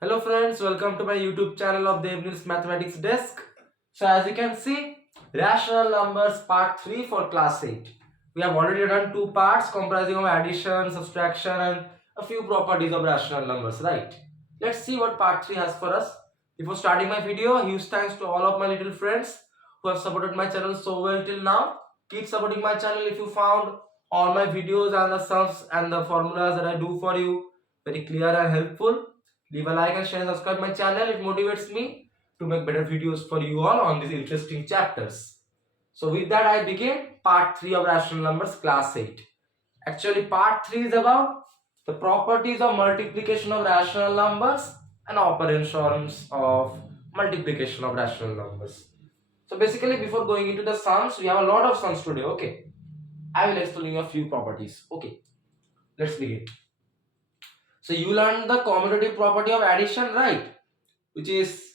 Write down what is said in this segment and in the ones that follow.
Hello friends, welcome to my YouTube channel of Debneel's Mathematics Desk. So as you can see, rational numbers part 3 for class 8. We have already done two parts comprising of addition, subtraction and a few properties of rational numbers, right? Let's see what part 3 has for us. Before starting my video, huge thanks to all of my little friends who have supported my channel so well till now. Keep supporting my channel if you found all my videos and the sums and the formulas that I do for you very clear and helpful. Leave a like and share and subscribe my channel. It motivates me to make better videos for you all on these interesting chapters. So with that I begin part 3 of rational numbers class 8. Actually part 3 is about the properties of multiplication of rational numbers and operations of multiplication of rational numbers. So basically before going into the sums, we have a lot of sums today, okay. I will explain you a few properties, okay. Let's begin. So you learned the commutative property of addition, right? Which is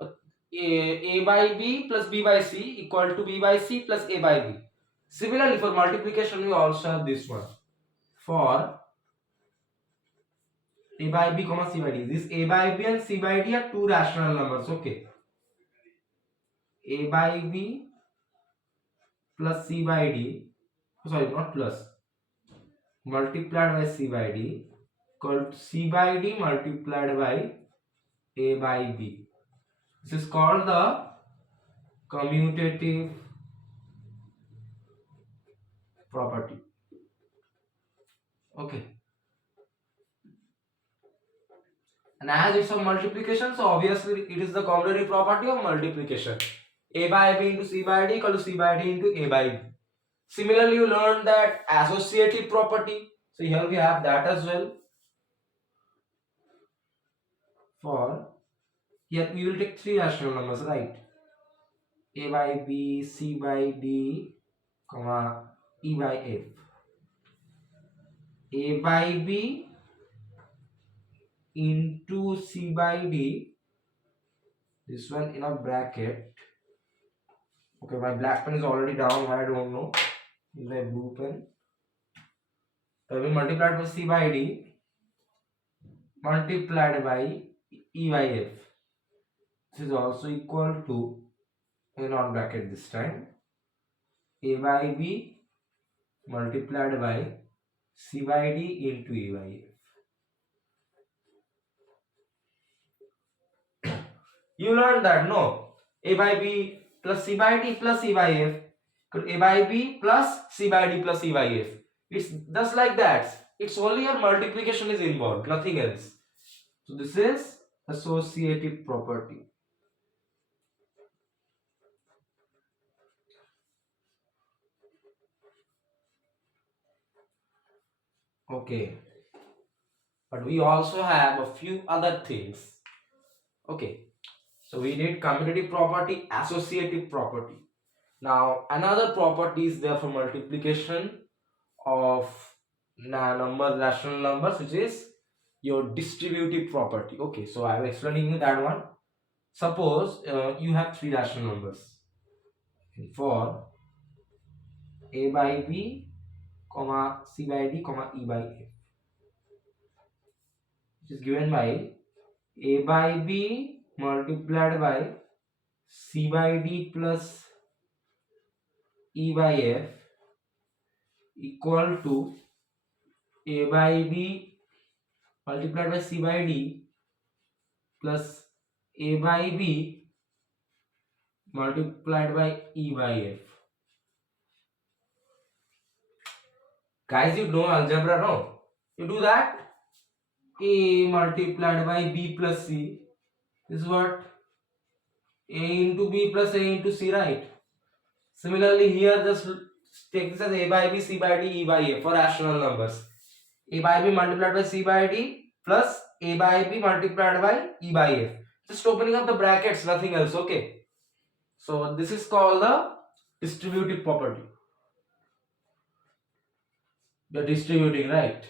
a by b plus b by c equal to b by c plus a by b. Similarly, for multiplication, we also have this one. For a by b comma c by d. This a by b and c by d are two rational numbers. Okay. A by b plus c by d. Sorry, not plus. Multiplied by c by d equal to c by d multiplied by a by b. This is called the commutative property. Okay. And as it's a multiplication, so obviously it is the commutative property of multiplication. A by b into c by d equal to c by d into a by b. Similarly, you learned that associative property. So here we have that as well. For here we will take three rational numbers, right? A by b, c by d, comma e by f. A by b into c by d. This one in a bracket. Okay, my black pen is already down. Why I don't know. Use my blue pen. So we multiplied by c by d multiplied by e by f. This is also equal to a non bracket this time. A by b multiplied by c by d into e by f. You learned that no? A by b plus c by d plus e by f. A by b plus c by d plus e by f. It's just like that. It's only a multiplication is involved, nothing else. So this is associative property. Okay. But we also have a few other things. Okay. So we need commutative property, associative property. Now another property is there for multiplication of rational numbers, which is your distributive property. Okay, so I am explaining you that one. Suppose you have three rational numbers. For a by b, comma c by d, comma e by f, which is given by a by b multiplied by c by d plus e by f equal to a by b multiplied by c by d plus a by b multiplied by e by f. Guys, you know algebra, no? You do that. A multiplied by b plus c. This is what? A into b plus a into c, right? Similarly, here just take this as a by b, c by d, e by f for rational numbers. A by b multiplied by c by d plus a by b multiplied by e by f. Just opening up the brackets, nothing else, okay? So this is called the distributive property. You're distributing, right?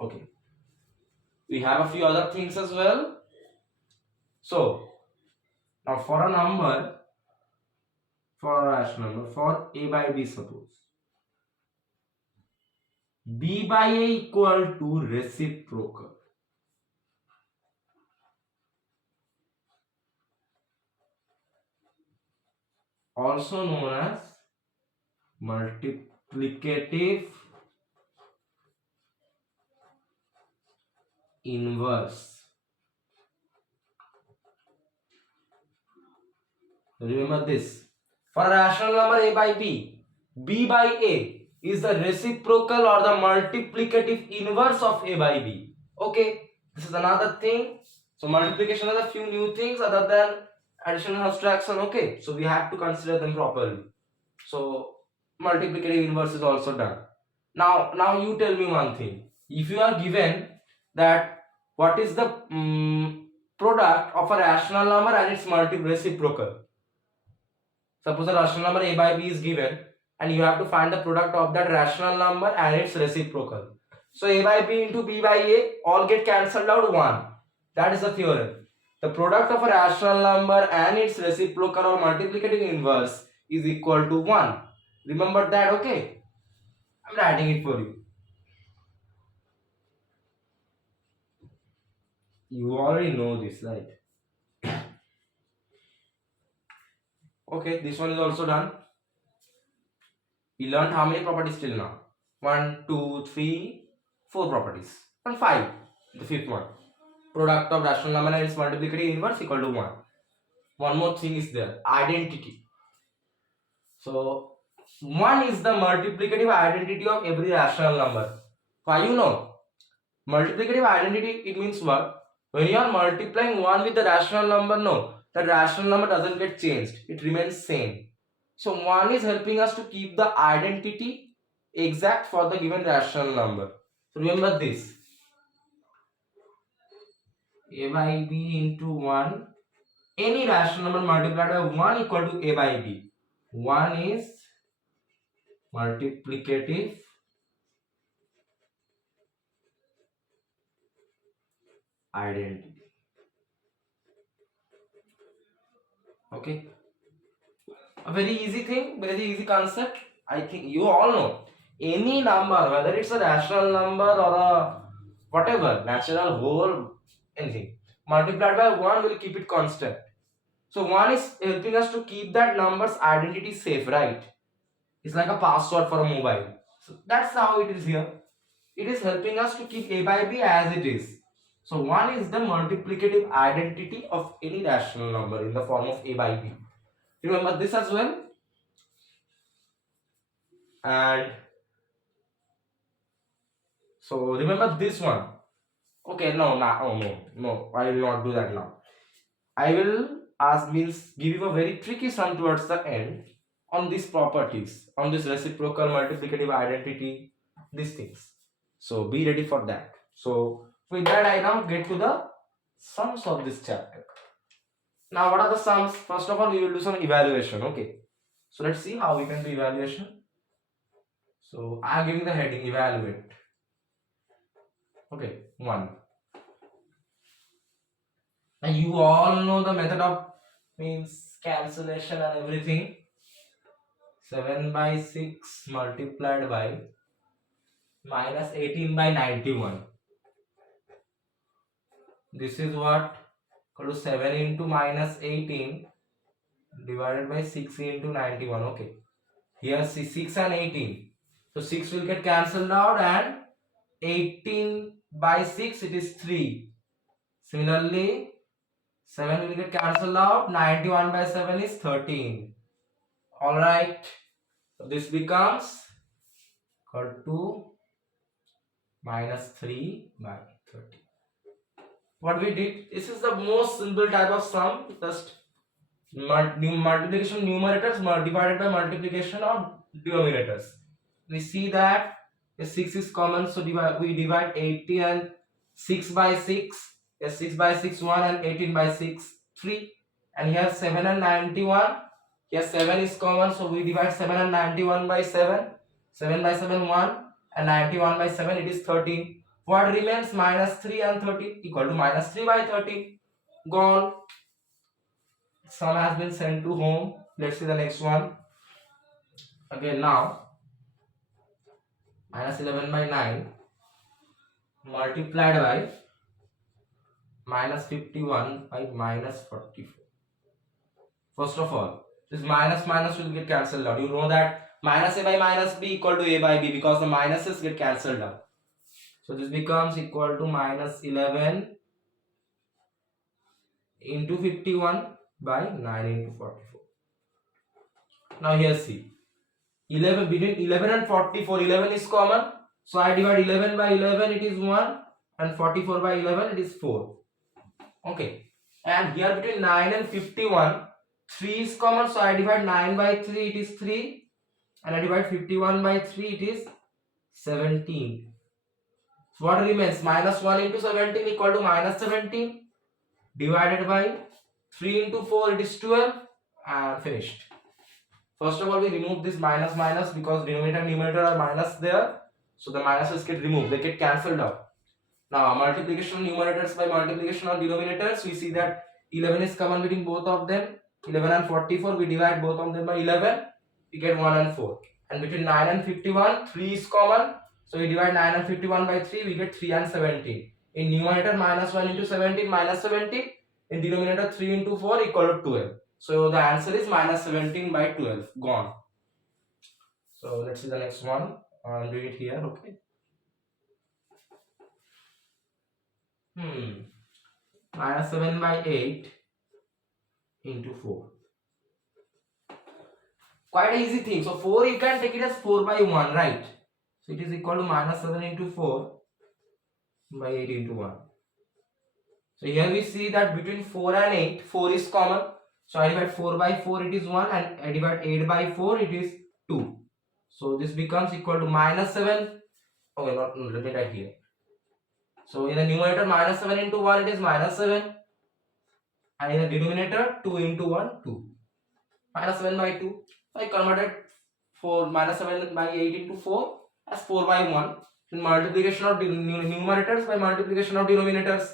Okay. We have a few other things as well. So now for a number for a rational number, for a by b, suppose b by a equal to reciprocal, also known as multiplicative inverse. Remember this. For a rational number a by b by a is the reciprocal or the multiplicative inverse of a by b. Okay, this is another thing. So multiplication has a few new things other than addition and subtraction. Okay, so we have to consider them properly. So multiplicative inverse is also done. Now you tell me one thing. If you are given that what is the product of a rational number and its reciprocal. Suppose a rational number a by b is given and you have to find the product of that rational number and its reciprocal. So a by b into b by a all get cancelled out 1. That is the theorem. The product of a rational number and its reciprocal or multiplicative inverse is equal to 1. Remember that, okay? I'm writing it for you. You already know this, right? Okay, this one is also done. We learned how many properties till now? 1, 2, 3, 4 properties. And 5, the fifth one. Product of rational number and its multiplicative inverse equal to 1. One more thing is there, identity. So 1 is the multiplicative identity of every rational number. Why you know? Multiplicative identity, it means what? When you are multiplying 1 with the rational number, no, the rational number doesn't get changed. It remains same. So 1 is helping us to keep the identity exact for the given rational number. So remember this. A by b into 1. Any rational number multiplied by 1 equal to a by b. 1 is multiplicative identity. Okay, a very easy thing, very easy concept. I think you all know any number, whether it's a rational number or a whatever, natural, whole, anything, multiplied by 1 will keep it constant. So 1 is helping us to keep that number's identity safe, right? It's like a password for a mobile. So that's how it is here. It is helping us to keep a by b as it is. So 1 is the multiplicative identity of any rational number in the form of a by b. Remember this as well. And so remember this one. Okay, no, I will not do that now. I will give you a very tricky sum towards the end on these properties, on this reciprocal, multiplicative identity, these things. So be ready for that. So with that, I now get to the sums of this chapter. Now what are the sums? First of all, we will do some evaluation. Okay, so let's see how we can do evaluation. So I am giving the heading evaluate. Okay, 1. Now you all know the method of means cancellation and everything. 7 by 6 multiplied by minus 18 by 91. This is what? Equal to 7 into minus 18 divided by 6 into 91. Okay. Here 6 and 18. So 6 will get cancelled out and 18 by 6 it is 3. Similarly 7 will get cancelled out. 91 by 7 is 13. Alright. So this becomes equal to minus 3 by 30. What we did, this is the most simple type of sum, just multiplication numerators divided by multiplication of denominators. We see that the 6 is common, so we divide 80 and 6 by 6. Yes, 6 by 6 1 and 18 by 6 3. And here 7 and 91. Here 7 is common, so we divide 7 and 91 by 7. 7 by 7 1 and 91 by 7 it is 13. What remains? Minus 3 and 30 equal to minus 3 by 30. Gone. Sum has been sent to home. Let's see the next one. Again now, minus 11 by 9 multiplied by minus 51 by minus 44. First of all, this minus minus will get cancelled out. You know that minus a by minus b equal to a by b because the minuses get cancelled out. So this becomes equal to minus 11 into 51 by 9 into 44. Now here see, 11 between 11 and 44, 11 is common. So I divide 11 by 11, it is 1, and 44 by 11, it is 4. Okay. And here between 9 and 51, 3 is common. So I divide 9 by 3, it is 3. And I divide 51 by 3, it is 17. So what remains? Minus 1 into 17 equal to minus 17. Divided by 3 into 4, it is 12. And finished. First of all, we remove this minus minus because denominator and numerator are minus there. So the minuses get removed. They get cancelled out. Now multiplication of numerators by multiplication of denominators, we see that 11 is common between both of them. 11 and 44, we divide both of them by 11, we get 1 and 4. And between 9 and 51, 3 is common. So we divide 9 and 51 by 3, we get 3 and 17. In numerator, minus 1 into 17, minus 17. In denominator, 3 into 4 equal to 12. So the answer is minus 17 by 12. Gone. So let's see the next one. I'll do it here. Okay. Minus 7 by 8 into 4. Quite an easy thing. So 4 you can take it as 4 by 1, right? So it is equal to minus 7 into 4 by 8 into 1. So here we see that between 4 and 8, 4 is common. So I divide 4 by 4, it is 1, and I divide 8 by 4, it is 2. So this becomes equal to minus 7. Okay, not let me write here. So in the numerator, minus 7 into 1, it is minus 7. And in the denominator, 2 into 1, 2. Minus 7 by 2. So I converted minus 7 by 8 into 4 as 4 by 1. In multiplication of numerators by multiplication of denominators,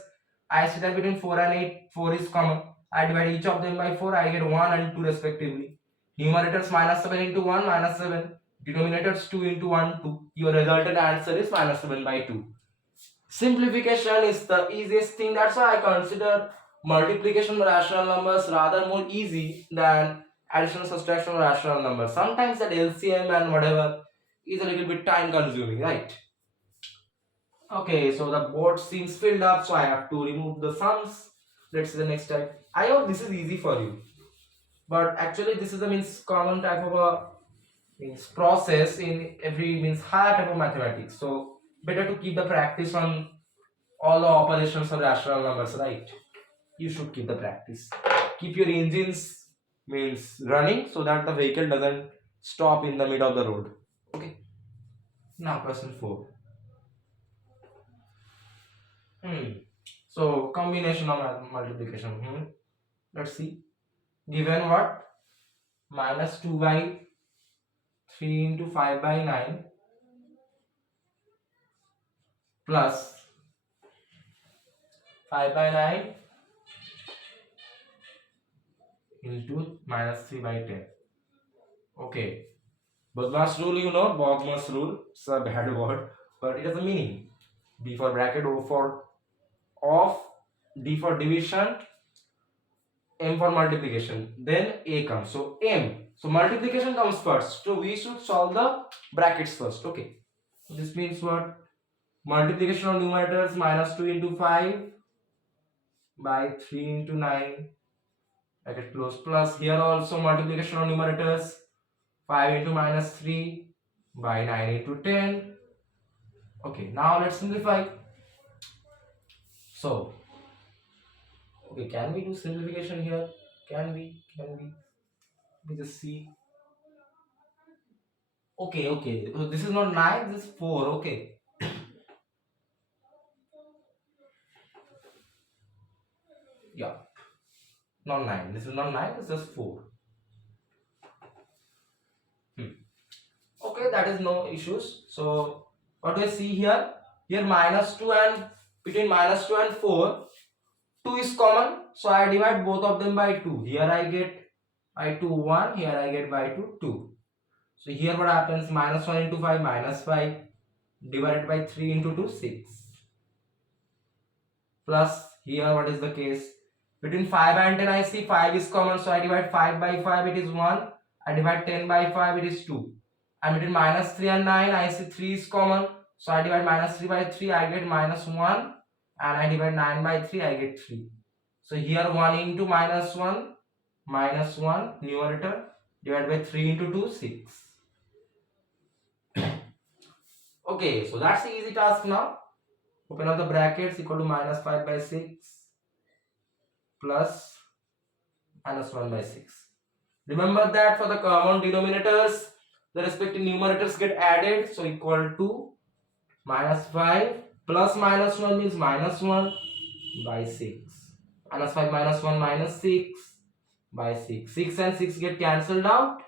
I see that between 4 and 8, 4 is common. I divide each of them by 4, I get 1 and 2 respectively. Numerators minus 7 into 1, minus 7. Denominators 2 into 1, 2. Your resultant answer is minus 7 by 2. Simplification is the easiest thing. That's why I consider multiplication of rational numbers rather more easy than addition, subtraction of rational numbers. Sometimes that LCM and whatever is a little bit time consuming, right? Okay, so the board seems filled up, so I have to remove the sums. Let's see the next type. I hope this is easy for you, but actually this is a common type of a process in every higher type of mathematics. So better to keep the practice on all the operations of rational numbers, right? You should keep the practice. Keep your engines running so that the vehicle doesn't stop in the middle of the road. Okay. Now question 4. So combination of multiplication. Let's see. Given what? Minus 2 by 3 into 5 by 9 plus 5 by 9 into minus 3 by 10. Okay. Bogmas rule, you know, Bogmas rule. It's a bad word, but it has a meaning. B for bracket, O for off, D for division, M for multiplication. Then A comes. So M. So multiplication comes first. So we should solve the brackets first. Okay. This means what? Multiplication of numerators minus 2 into 5 by 3 into 9. Bracket close, plus here also multiplication of numerators 5 into minus 3 by 9 into 10. Okay, now let's simplify. So, okay, can we do simplification here? Can we? We just see. Okay. So this is not 9, this is 4. Okay. Yeah. Not 9. This is not 9, this is just 4. Okay, that is no issues. So what do I see here? Here minus 2 and between minus 2 and 4, 2 is common. So I divide both of them by 2. Here I get by 2 1, here I get by 2 2. So here what happens, minus 1 into 5 minus 5 divided by 3 into 2 6, plus here what is the case, between 5 and 10 I see 5 is common, so I divide 5 by 5, it is 1. I divide 10 by 5, it is 2. And between minus 3 and 9 I see 3 is common, so I divide minus 3 by 3, I get minus 1. And I divide 9 by 3, I get 3. So here 1 into minus 1, numerator, divided by 3 into 2 6. Okay, so that's the easy task now. Open up the brackets, equal to minus 5 by 6 plus minus 1 by 6. Remember that for the common denominators, the respective numerators get added. So equal to minus 5 plus minus 1 means minus 1 by 6. Minus 5 minus 1 minus 6 by 6. 6 and 6 get cancelled out.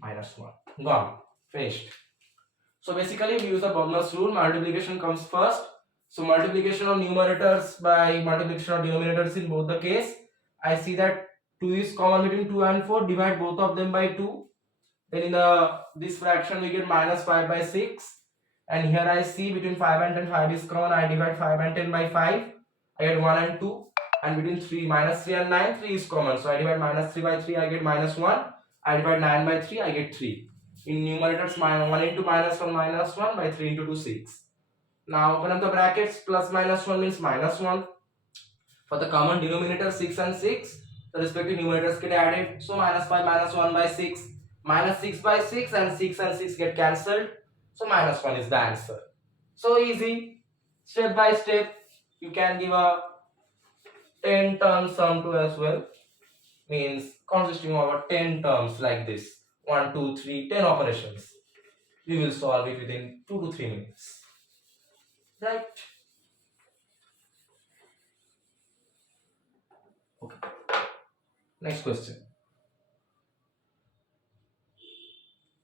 Minus 1. Gone. Finished. So basically we use the Debneel's rule. Multiplication comes first. So multiplication of numerators by multiplication of denominators in both the case. I see that 2 is common between 2 and 4. Divide both of them by 2. Then in this fraction we get minus 5 by 6. And here I see between 5 and 10 5 is common. I divide 5 and 10 by 5. I get 1 and 2. And between 3 minus 3 and 9 3 is common. So I divide minus 3 by 3, I get minus 1. I divide 9 by 3, I get 3. In numerators, 1 into minus 1 by 3 into 2 6. Now open up the brackets, plus minus 1 means minus 1. For the common denominator 6 and 6, the respective numerators get added. So minus 5 minus 1 by 6, minus 6 by 6, and 6 get cancelled. So minus 1 is the answer. So easy. Step by step, you can give a 10 term sum to as well. Means consisting of 10 terms like this. 1, 2, 3, 10 operations. We will solve it within 2 to 3 minutes. Right? Okay. Next question.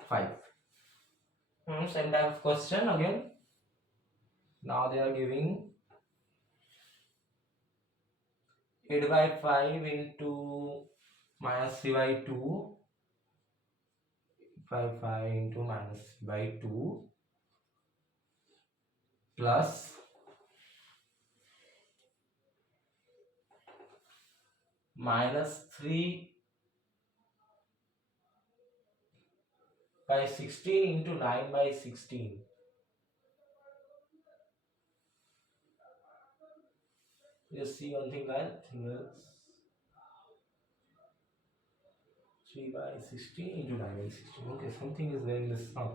5. Same type of question again. Now they are giving 8 by 5 into minus 3 by 2. 8 by 5 into minus 3 by 2 plus minus 3 by 16 into 9 by 16. Just see one thing, guys. 3 by 16 into 9 by 16. Okay, something is there in this sum.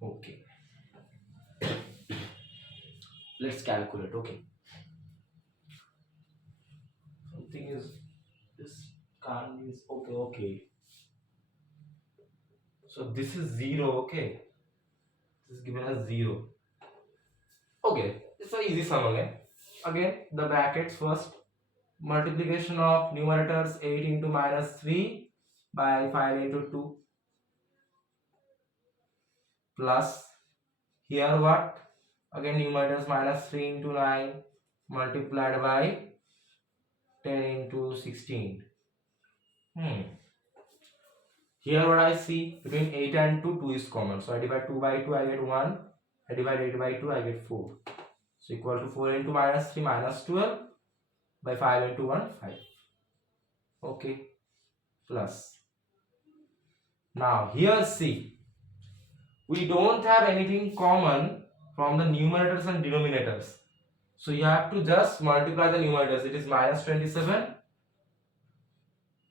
Okay. Let's calculate. Okay. Something is this can't is okay. Okay. So this is 0. Okay. This is given as 0. Okay. It's an easy sum again. Again, the brackets first. Multiplication of numerators 8 into minus 3 by 5 into 2 plus here what? Again numerators minus 3 into 9 multiplied by 10 into 16. Here what I see, between 8 and 2, 2 is common. So I divide 2 by 2, I get 1. I divide 8 by 2, I get 4. So equal to 4 into minus 3 minus 12 by 5 into 1, 5. Okay. Plus. Now here see, we don't have anything common from the numerators and denominators. So you have to just multiply the numerators. It is minus 27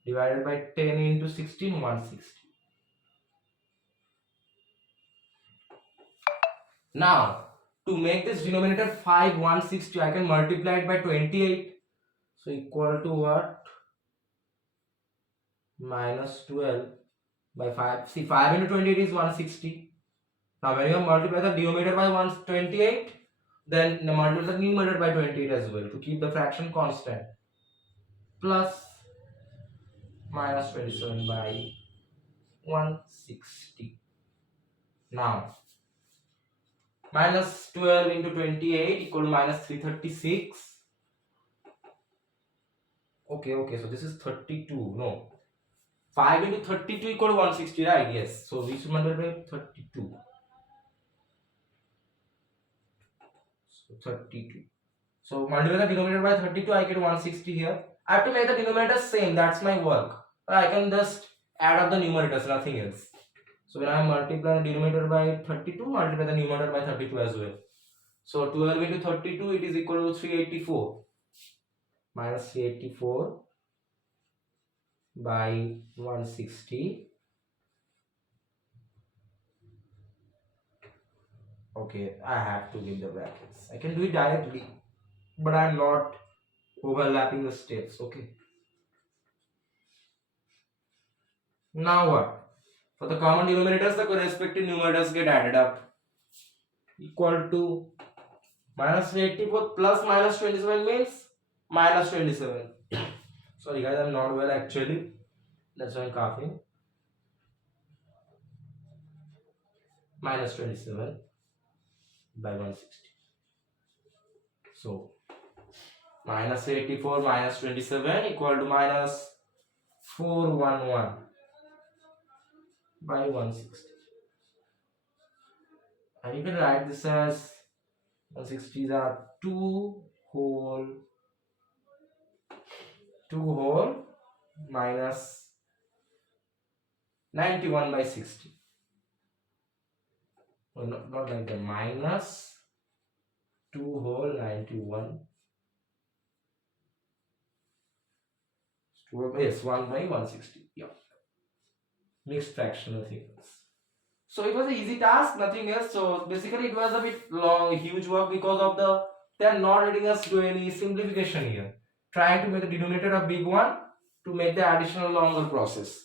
divided by 10 into 16, 160. Now, to make this denominator 5, 160, I can multiply it by 28. So equal to what? Minus 12 by 5. See, 5 into 28 is 160. Now, when you multiply the denominator by 128, then multiply the numerator by 28 as well to keep the fraction constant. Plus minus 27 by 160. Now, Minus 12 into 28 equal to minus 336. Okay, so this is 32. No. 5 into 32 equal to 160, right? Yes. So we should multiply by 32. So 32. So multiply the denominator by 32, I get 160 here. I have to make the denominator same, that's my work. Or I can just add up the numerators, nothing else. So when I multiply the denominator by 32, multiply the numerator by 32 as well. So 12 into 32, it is equal to 384. Minus 384 by 160. Okay, I have to give the brackets. I can do it directly, but I'm not overlapping the steps. Okay. Now what? For the common denominators, the respective numerators get added up. Equal to minus 84 plus minus 27 means minus 27. Sorry guys, I'm not well actually. That's why I'm coughing. Minus 27 by 160. So minus 84 minus 27 equal to minus 411 by 160. And you can write this as 160s are 2 whole minus 91 by 60. Well, not like the minus 2 whole 91. Yes, 1 by 160. Yeah. Mixed fractional things. So it was an easy task, nothing else. So basically it was a bit long, huge work because of they are not letting us do any simplification here. Trying to make the denominator a big one to make the additional longer process.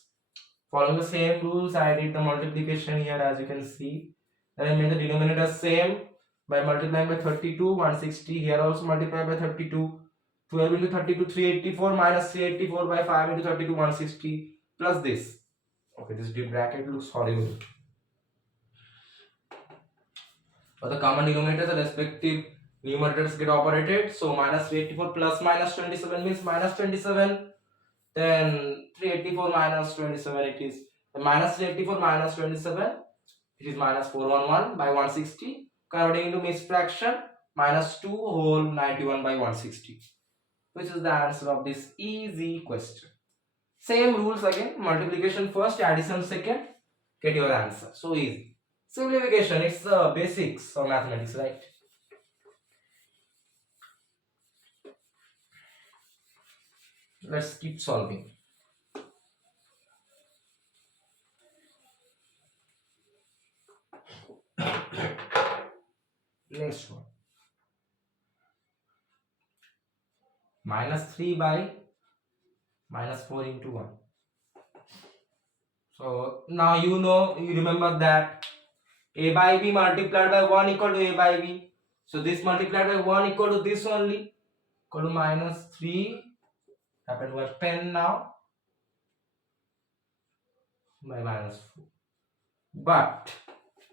Following the same rules, I did the multiplication here as you can see. Then I made the denominator same by multiplying by 32, 160. Here also multiply by 32. 12 into 32, 384 minus 384 by 5 into 32, 160 plus this. Okay, this bracket looks horrible. For the common denominator, the respective numerators get operated. So minus 384 plus minus 27 means minus 27. Then 384 minus 27, it is minus 384 minus 27. It is minus 411 by 160. Converting into mixed fraction, minus 2 whole 91 by 160. Which is the answer of this easy question. Same rules again. Multiplication first, addition second. Get your answer. So easy. Simplification, it's the basics of mathematics, right? Let's keep solving. Next one. Minus 3 by minus 4 into 1. So now you remember that a by b multiplied by 1 equal to a by b. So this multiplied by 1 equal to this only, equal to minus 3. Happen to have pen now by minus 4. But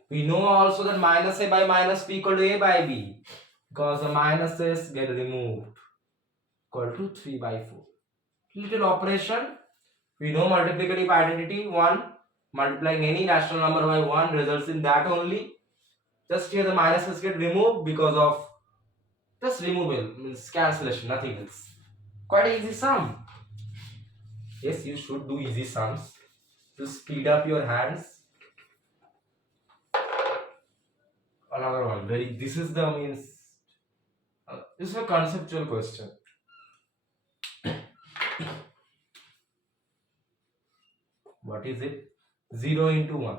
we know also that minus a by minus b equal to a by b, because the minuses get removed, equal to 3 by 4. Little operation. We know multiplicative identity 1. Multiplying any rational number by 1 results in that only. Just here the minuses get removed because of just removal, means cancellation, nothing else. Quite an easy sum. Yes, you should do easy sums to speed up your hands. Another one. This is the this is a conceptual question. What is it? 0 into 1.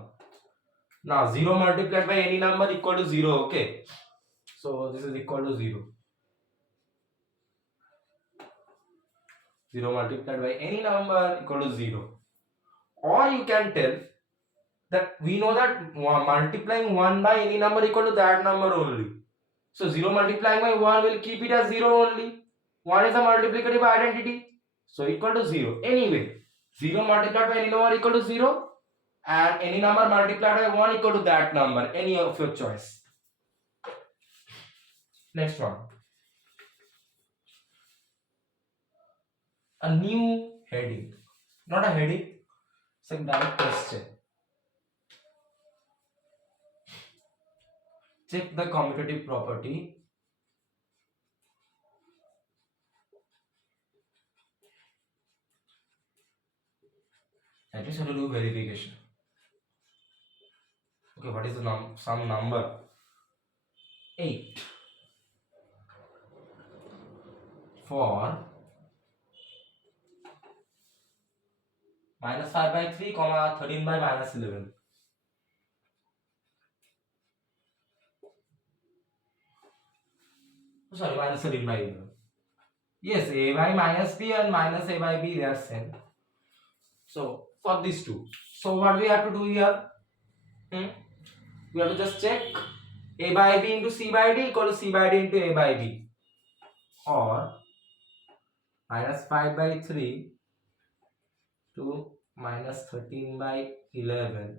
Now 0 multiplied by any number equal to 0. Okay. So this is equal to 0. 0 multiplied by any number equal to 0. Or you can tell that we know that multiplying 1 by any number equal to that number only. So 0 multiplying by 1 will keep it as 0 only. 1 is a multiplicative identity. So equal to 0. Anyway, 0 multiplied by any number equal to 0. And any number multiplied by 1 equal to that number. Any of your choice. Next one, a new heading, not a heading, it's a direct question. Check the commutative property. At least have to do verification. Okay, what is the some number? 8 for minus 5 by 3 comma 13 by minus 11. Sorry, minus 13 by 11. Yes, a by minus b and minus a by b, they are same. So for these two, so what we have to do here? We have to just check a by b into c by d equal to c by d into a by b, or minus 5 by 3 to minus 13 by 11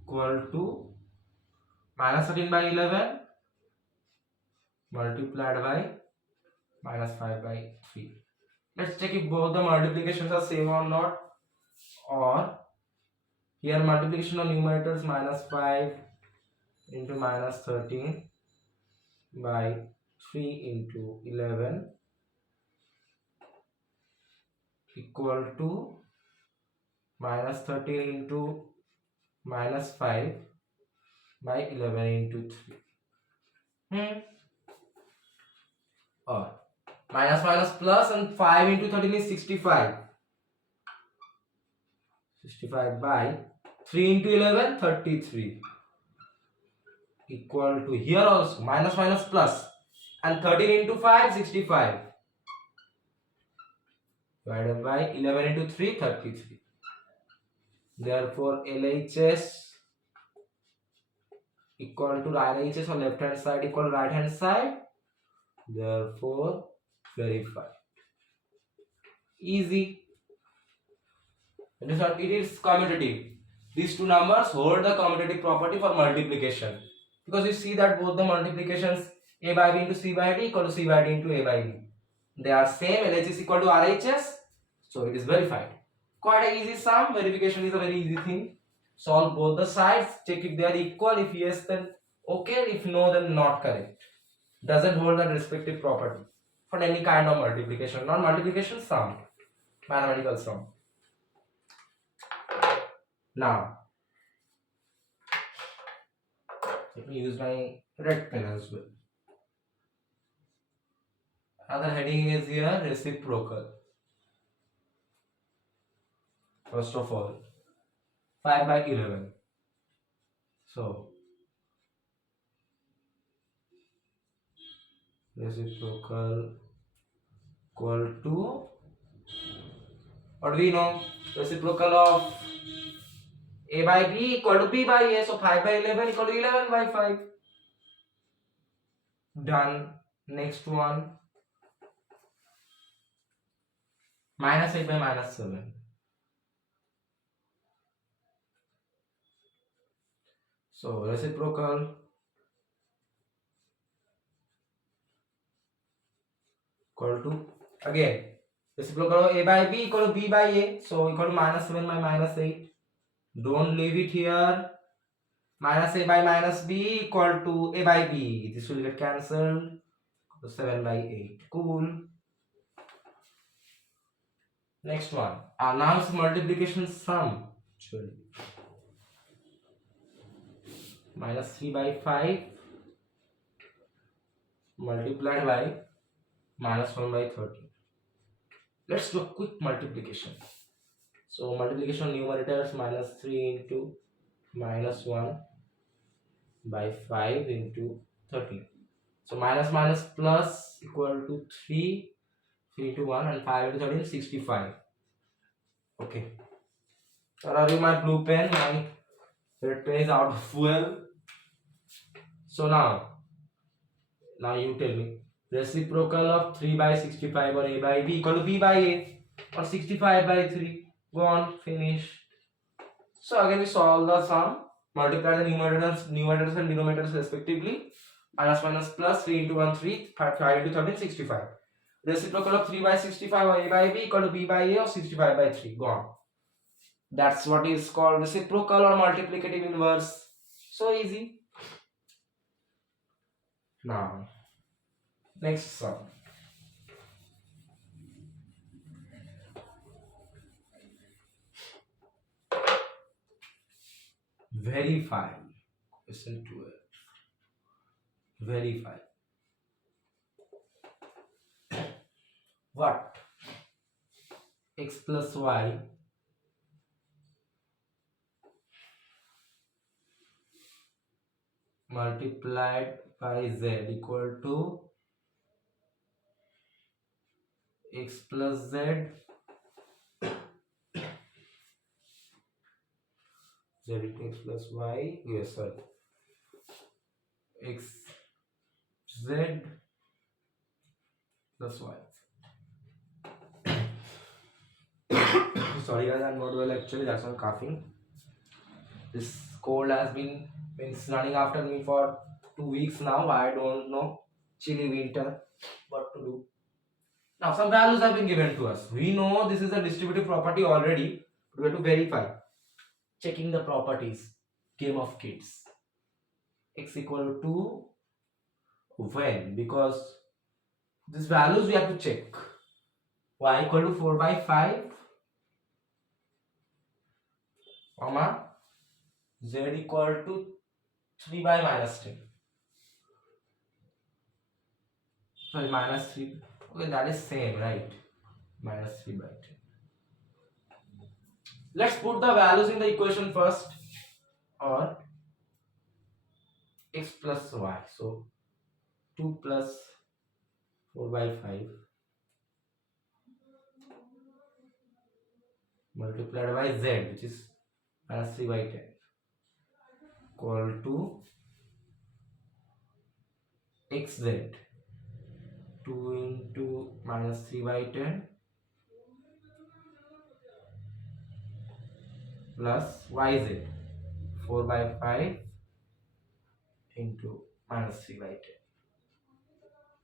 equal to minus 13 by 11 multiplied by minus 5 by 3. Let's check if both the multiplications are same or not. Or here multiplication of numerator is minus 5 into minus 13 by 3 into 11 equal to minus 13 into minus 5 by 11 into 3. Or minus minus plus and 5 into 13 is 65. 65 by 3 into 11, 33 equal to here also minus minus plus and 13 into 5, 65 divided by 11 into 3, 33. Therefore LHS equal to LHS on left hand side equal to right hand side. Therefore verified. Easy. It is commutative. These two numbers hold the commutative property for multiplication, because you see that both the multiplications a by b into c by d equal to c by d into a by b, they are same. LHS is equal to RHS, so it is verified. Quite an easy sum. Verification is a very easy thing. Solve both the sides, check if they are equal. If yes, then okay. If no, then not correct. Doesn't hold the respective property for any kind of multiplication. Not multiplication, sum, mathematical sum. Now let me use my red pen as well. Other heading is here, reciprocal. First of all, 5 by 11. So reciprocal equal to, what do we know? Reciprocal of a by b equal to b by a. So 5 by 11 equal to 11 by 5. Done. Next one, minus 8 by minus 7. So reciprocal equal to, again, reciprocal of a by b equal to b by a. So equal to minus 7 by minus 8. Don't leave it here. Minus a by minus b equal to a by b. This will get cancelled. So 7 by 8. Cool. Next one. Now it's multiplication sum. Actually. Minus 3 by 5 multiplied by minus 1 by 13. Let's do a quick multiplication. So multiplication numerator is minus 3 into minus 1 by 5 into 13. So minus minus plus equal to 3, 3 into 1 and 5 into 13, 65. Okay. Where are you, my blue pen? My red pen is out of fuel. So now you tell me. Reciprocal of 3 by 65 or a by b equal to b by a, or 65 by 3. Go on, finish. So again we solve the sum. Multiply the numerators and denominators respectively. Minus minus plus, 3 into 1 3, 5 into 13 65. Reciprocal of 3 by 65 or a by b equal to b by a or 65 by 3. Gone. That's what is called reciprocal or multiplicative inverse. So easy. Now, next sum. Verify. Listen to it. Verify. What? X plus y multiplied by z equal to x plus z, z equal x plus y, yes sir, x z plus y. Sorry guys, I'm not well actually, that's why I'm coughing. This cold has been running after me for 2 weeks now. I don't know, chilly winter, what to do. Now some values have been given to us. We know this is a distributive property already. We have to verify. Checking the properties. Game of kids. X equal to when? Because these values we have to check. Y equal to 4 by 5. Comma. Z equal to 3 by minus 10. Sorry, minus 3. Okay, that is same, right? Minus 3 by 10. Let's put the values in the equation first. Or x plus y. So 2 plus 4 by 5 multiplied by z, which is minus 3 by 10, equal to xz, 2 into minus 3 by 10 plus yz, 4 by 5 into minus 3 by 10.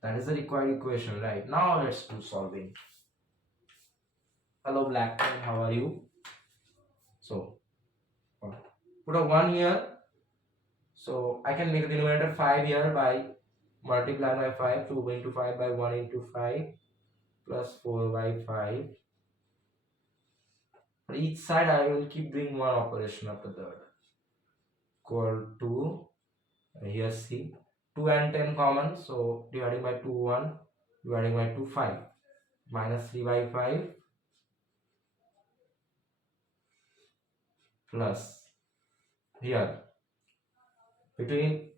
That is the required equation, right? Now let's do solving. Hello black pen, how are you? So put a 1 here. So I can make the denominator 5 here by multiply by 5, 2 into 5 by 1 into 5 plus 4 by 5. For each side I will keep doing one operation after the other. Equal to, here see, 2 and 10 common, so dividing by 2 1, dividing by 2 5, minus 3 by 5 plus, here between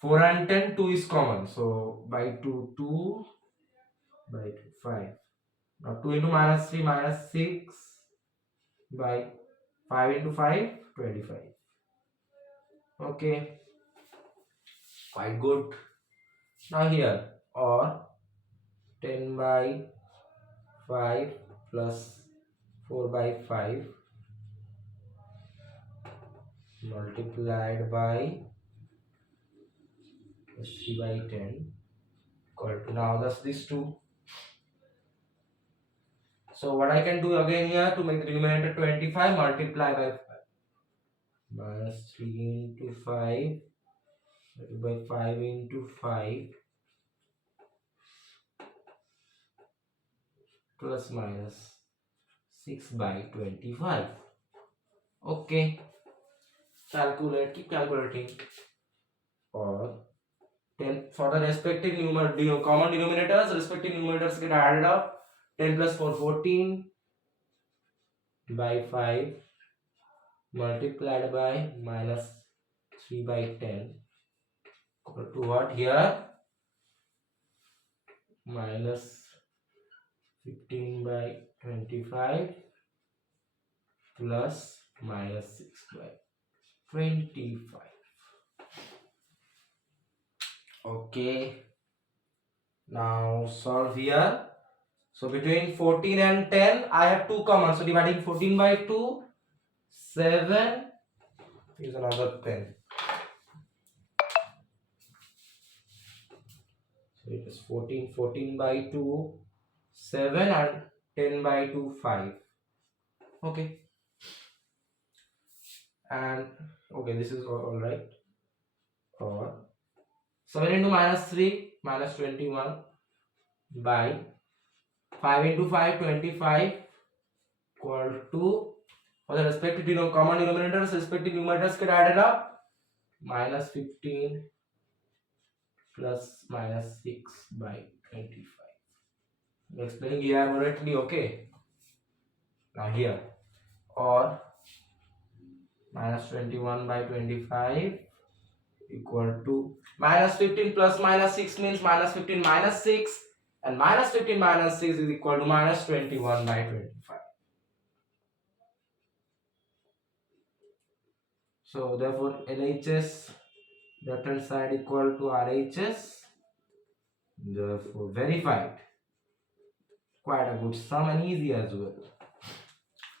4 and 10 2 is common, so by 2 2, by 2 5. Now 2 into minus 3 minus 6, by 5 into 5 25. Okay, quite good. Now here, or 10 by 5 plus 4 by 5 multiplied by 3 by 10 equal to, now that's this 2. So what I can do again here to make the denominator 25, multiply by 5 minus 3 into 5 by 5 into 5 plus minus 6 by 25. Okay, calculate, keep calculating. Or 10 for the respective common denominators, respective numerators get added up. 10 plus 4 14 by 5 multiplied by minus 3 by 10 equal to what here? Minus 15 by 25 plus minus 6 by 25. Okay, now solve here. So between 14 and 10 I have 2 common, so dividing 14 by 2, 7 Use another pen. So it is 14 by 2, 7, and 10 by 2, 5. Okay. And okay, this is all right. Or 7 into minus 3, minus 21 by 5 into 5, 25 equal to, for the respective common denominators, respective numerators get added up, minus 15 plus minus 6 by 25. I'm explaining here correctly, okay? Now here, or minus 21 by 25 equal to minus 15 plus minus 6 means minus 15 minus 6, and minus 15 minus 6 is equal to minus 21 by 25. So therefore LHS left hand side equal to RHS, therefore verified. Quite a good sum and easy as well.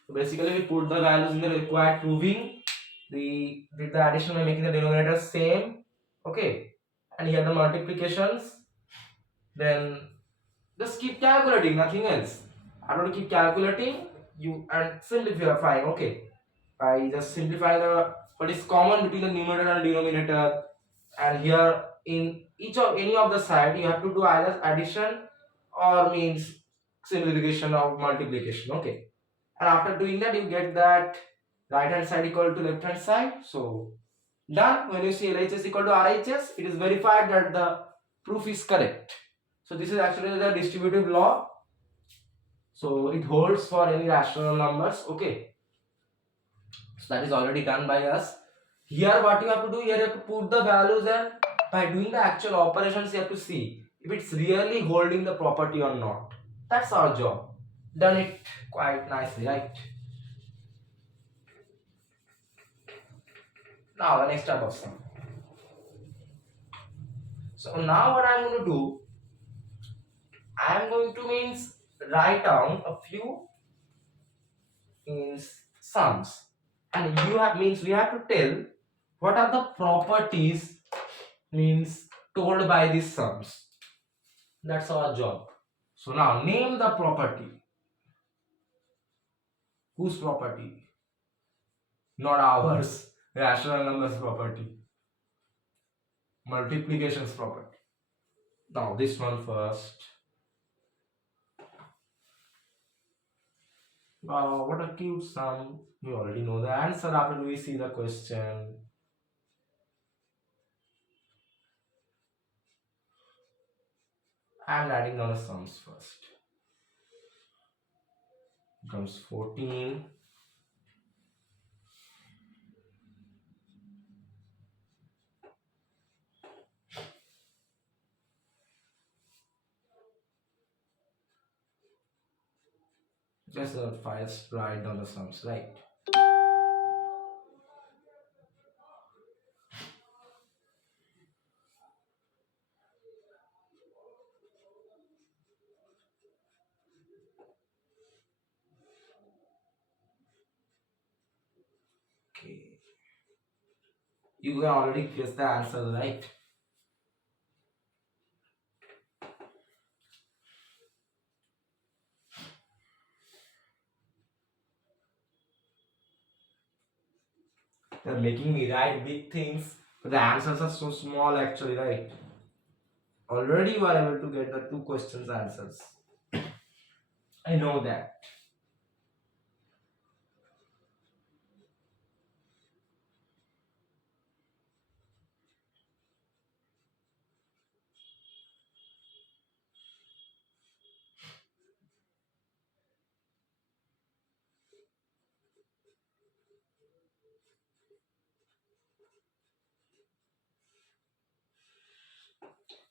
So basically we put the values in the required proving. We did the addition by making the denominator same, okay, and here the multiplications. Then just keep calculating, nothing else. I don't keep calculating, you and simplifying, okay. I just simplify the what is common between the numerator and denominator, and here in each of any of the side you have to do either addition or means simplification or multiplication, okay. And after doing that you get that right hand side equal to left hand side. So done. When you see LHS equal to RHS, it is verified that the proof is correct. So this is actually the distributive law. So it holds for any rational numbers, okay. So that is already done by us. Here what you have to do, here you have to put the values, and by doing the actual operations you have to see if it's really holding the property or not. That's our job. Done it quite nicely, right? Now the next type of sum. So now what I'm going to do, I'm going to means write down a few means sums, and you have means we have to tell what are the properties means told by these sums. That's our job. So now name the property. Whose property? Not ours. Rational numbers property. Multiplications property. Now this one first. Wow, what a cute sum. We already know the answer after we see the question. I'm writing down the sums first. Becomes 14. Just first write down the sums, right? Okay. You can already guess the answer, right? They're making me write big things, but the answers are so small actually, right? Already you are able to get the two questions answers. I know that.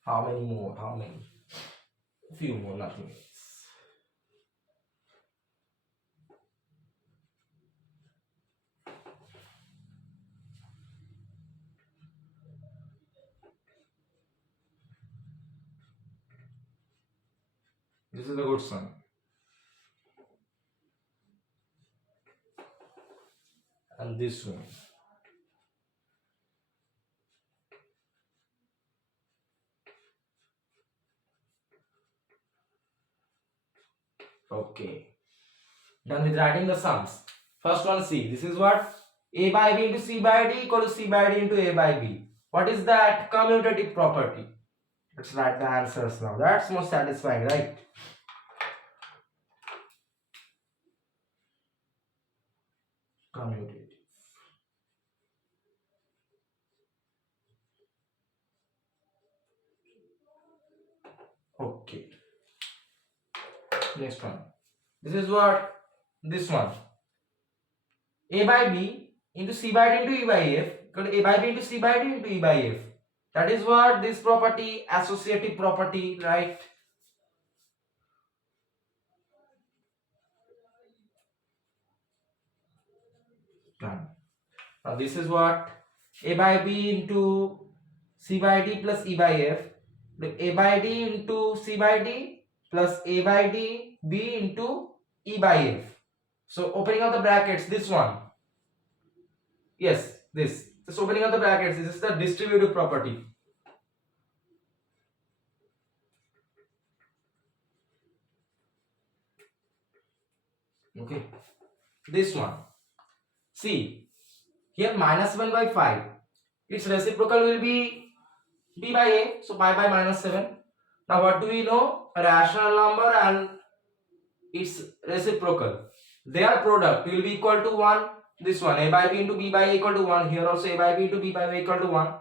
How many more? How many? A few more, nothing else. This is a good sum. And this one. Okay. Done with writing the sums. First one, C. This is what? A by B into C by D equal to C by D into A by B. What is that? Commutative property. Let's write the answers now. That's most satisfying, right? Commutative. Okay. Next one. This is what? This one. A by B into C by D into E by F equal to A by B into C by D into E by F. That is what this property, associative property, right? Done. Now this is what? A by B into C by D plus E by F. A by D into C by D plus A by D B into E by F. So opening of the brackets, this one. Yes, this. Just opening of the brackets, this is the distributive property. Okay. This one. See, here minus 1 by 5. Its reciprocal will be B by A. So pi by minus 7. Now what do we know? A rational number and its reciprocal. Their product will be equal to 1. This one, A by B into B by A equal to 1. Here also A by B into B by A equal to 1.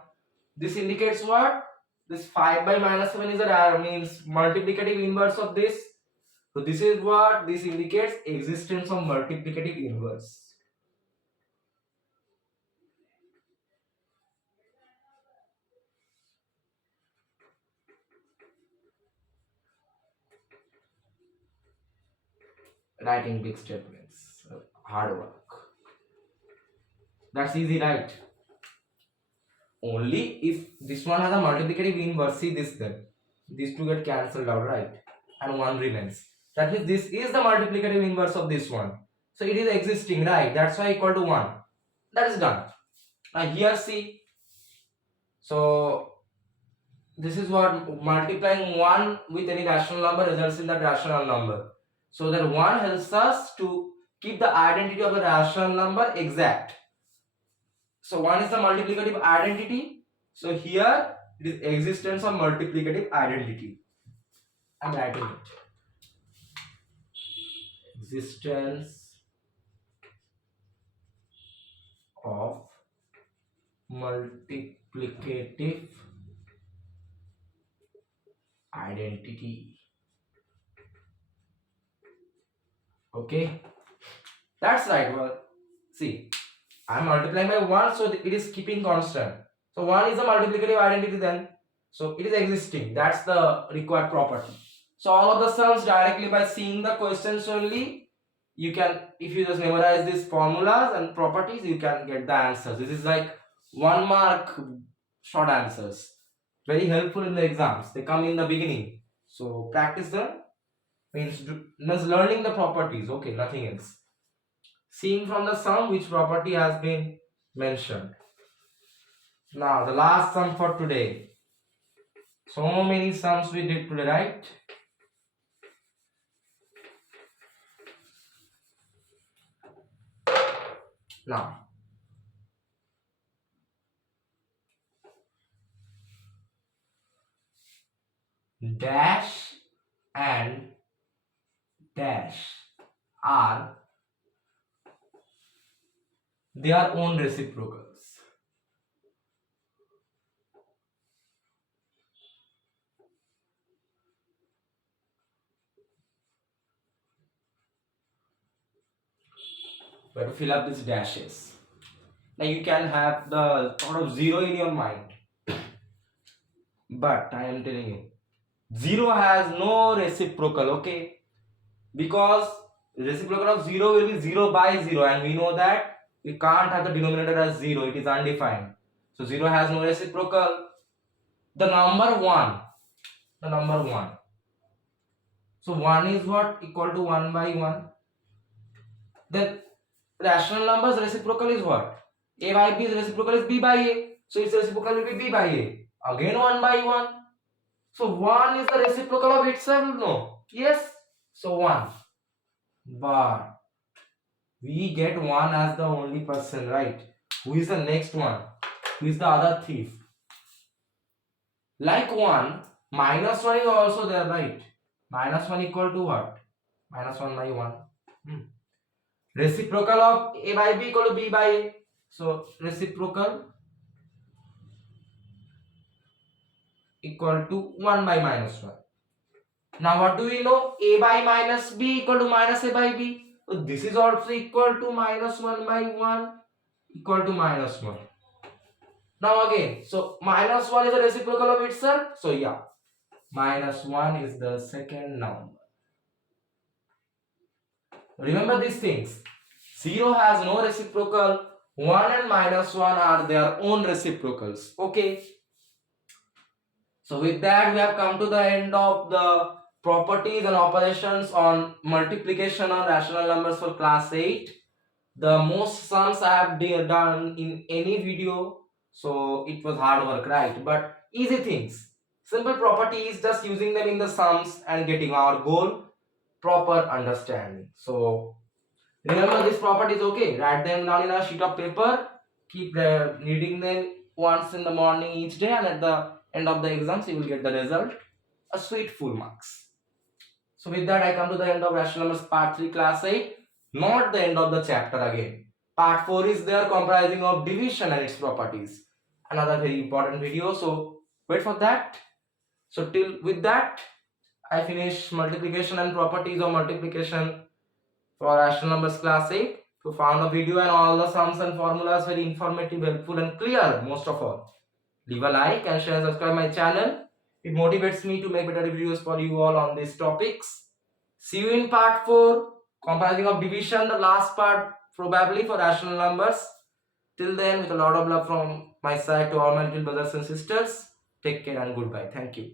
This indicates what? This 5 by minus 7 is a means multiplicative inverse of this. So this is what this indicates, existence of multiplicative inverse. Writing big statements. Hard work. That's easy, right? Only if this one has a multiplicative inverse, see this then. These two get cancelled out, right? And one remains. That means this is the multiplicative inverse of this one. So it is existing, right? That's why equal to 1. That is done. Now here see. So this is what multiplying 1 with any rational number results in that rational number. So that 1 helps us to keep the identity of the rational number exact. So 1 is the multiplicative identity. So here it is existence of multiplicative identity. I am writing it. Existence of multiplicative identity. Okay, that's right. Well, see, I am multiplying by 1, so it is keeping constant. So 1 is a multiplicative identity then. So it is existing. That's the required property. So all of the sums directly by seeing the questions only, you can, if you just memorize these formulas and properties, you can get the answers. This is like 1 mark short answers. Very helpful in the exams. They come in the beginning. So practice them means learning the properties. Okay, nothing else. Seeing from the sum which property has been mentioned. Now the last sum for today. So many sums we did today, right? Now dash and dash are their own reciprocals. We have to fill up these dashes. Now you can have the sort of 0 in your mind, but I am telling you, 0 has no reciprocal, okay? Because reciprocal of 0 will be 0 by 0, and we know that we can't have the denominator as 0, it is undefined. So 0 has no reciprocal. The number 1. So 1 is what? Equal to 1 by 1. Then rational numbers reciprocal is what? A by B's reciprocal is B by A. So its reciprocal will be B by A. Again 1 by 1. So 1 is the reciprocal of itself? No. Yes. So 1. but we get 1 as the only person, right? Who is the next one? Who is the other thief? Like 1, minus 1 is also there, right? Minus 1 equal to what? Minus 1 by 1. Reciprocal of A by B equal to B by A. So reciprocal equal to 1 by minus 1. Now what do we know? A by minus B equal to minus A by B. So this is also equal to minus 1 by 1 equal to minus 1. Now again, so minus 1 is the reciprocal of itself. So yeah, minus 1 is the second number. Remember these things. 0 has no reciprocal. 1 and minus 1 are their own reciprocals. Okay. So with that we have come to the end of the properties and operations on multiplication on rational numbers for class 8. The most sums I have done in any video, so it was hard work, right? But easy things. Simple properties, just using them in the sums and getting our goal, proper understanding. So remember these properties, okay? Write them down in a sheet of paper. Keep reading them once in the morning each day, and at the end of the exams, you will get the result, a sweet full marks. So with that, I come to the end of rational numbers part 3 class 8. Not the end of the chapter again. Part 4 is there comprising of division and its properties. Another very important video. So wait for that. So till with that, I finish multiplication and properties of multiplication for rational numbers class 8. So found a video and all the sums and formulas very informative, helpful and clear most of all. Leave a like and share and subscribe my channel. It motivates me to make better videos for you all on these topics. See you in part 4 comprising of division, the last part probably for rational numbers. Till then, with a lot of love from my side to all my little brothers and sisters, take care and goodbye. Thank you.